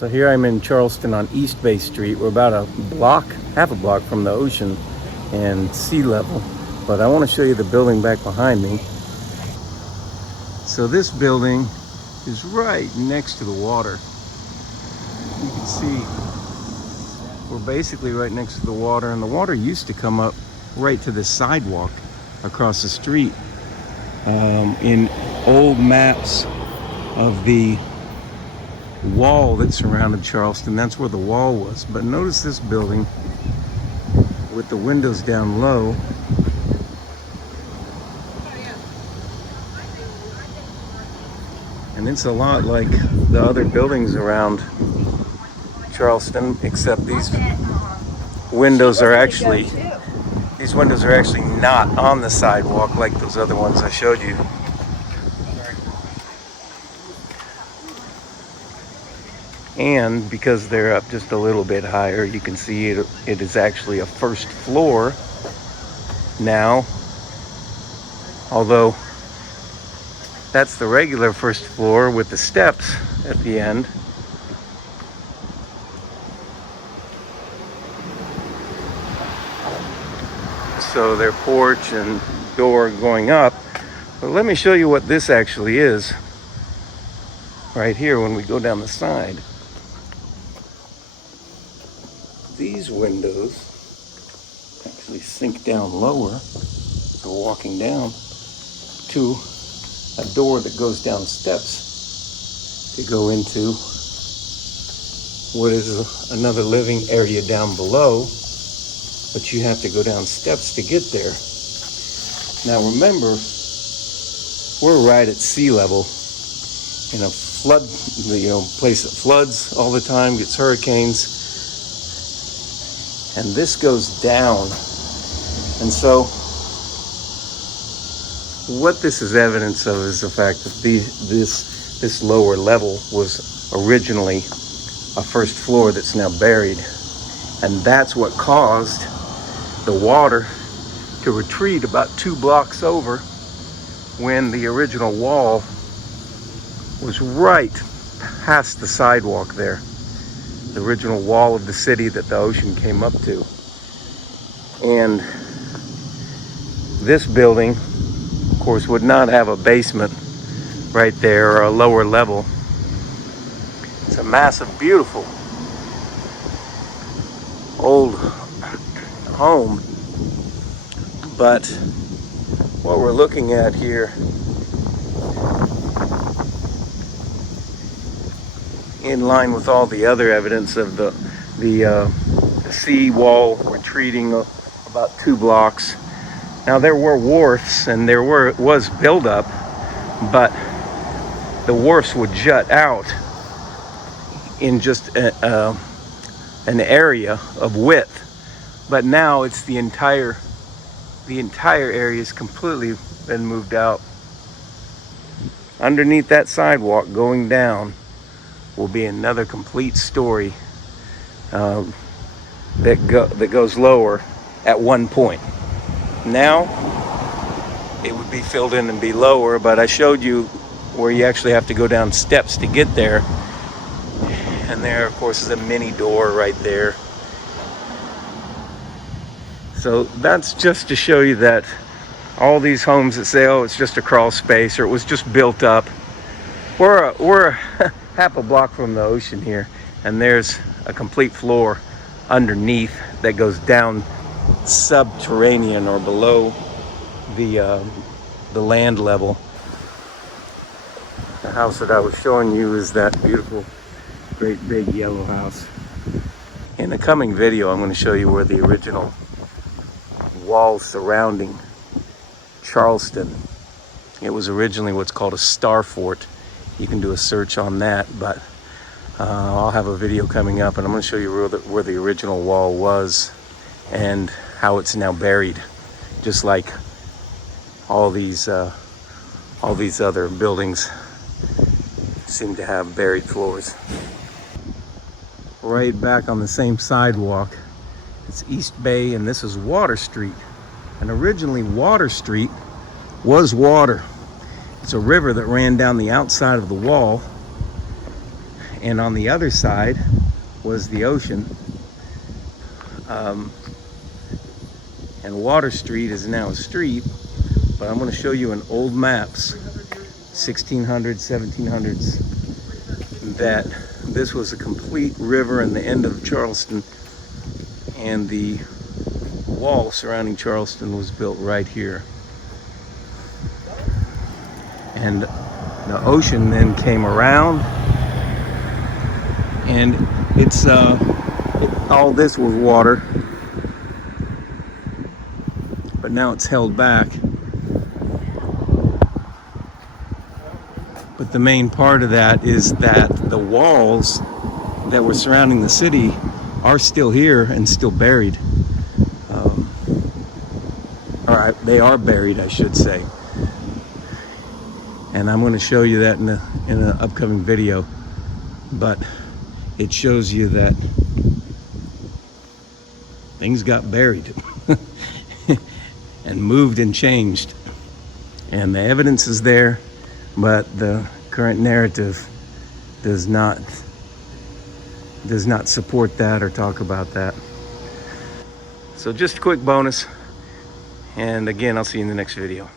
So here I'm in Charleston on East Bay Street. We're about a block, half a block from the ocean and sea level. But I want to show you the building back behind me. So this building is right next to the water. You can see we're basically right next to the water, and the water used to come up right to the sidewalk across the street. In old maps of the wall that surrounded Charleston, that's where the wall was. But notice this building with the windows down low. And it's a lot like the other buildings around Charleston, except these windows are actually not on the sidewalk like those other ones I showed you. And because they're up just a little bit higher, you can see it is actually a first floor now, although that's the regular first floor with the steps at the end. So their porch and door going up. But let me show you what this actually is right here when we go down the side. These windows actually sink down lower, so walking down to a door that goes down steps to go into what is another living area down below, but you have to go down steps to get there. Now remember, we're right at sea level in a flood, place that floods all the time, gets hurricanes, and this goes down. And so what this is evidence of is the fact that this lower level was originally a first floor that's now buried. And that's what caused the water to retreat about 2 blocks over when the original wall was right past the sidewalk there. The original wall of the city that the ocean came up to. And this building, of course, would not have a basement right there or a lower level. It's a massive, beautiful old home. But what we're looking at here, in line with all the other evidence of the sea wall retreating about 2 blocks. Now there were wharfs and there was buildup, but the wharfs would jut out in just an area of width. But now it's the entire area has completely been moved out. Underneath that sidewalk going down will be another complete story that goes lower at one point. Now it would be filled in and be lower, but I showed you where you actually have to go down steps to get there. And there, of course, is a mini door right there. So that's just to show you that all these homes that say, oh, it's just a crawl space or it was just built up. We're half a block from the ocean here, and there's a complete floor underneath that goes down subterranean or below the land level. The house that I was showing you is that beautiful, great big yellow house. In a coming video, I'm going to show you where the original wall surrounding Charleston, it was originally what's called a star fort. You can do a search on that, but I'll have a video coming up and I'm going to show you where the original wall was and how it's now buried, just like all these other buildings seem to have buried floors. Right back on the same sidewalk, it's East Bay, and this is Water Street. And originally Water Street was water. It's a river that ran down the outside of the wall, And on the other side was the ocean. And Water Street is now a street, but I'm going to show you in old maps, 1600s, 1700s, that this was a complete river in the end of Charleston, and the wall surrounding Charleston was built right here. And the ocean then came around, and it's all this was water, but now it's held back. But the main part of that is that the walls that were surrounding the city are still here and still buried. They are buried, I should say. And I'm going to show you that in an upcoming video. But it shows you that things got buried and moved and changed. And the evidence is there, but the current narrative does not support that or talk about that. So just a quick bonus, and again, I'll see you in the next video.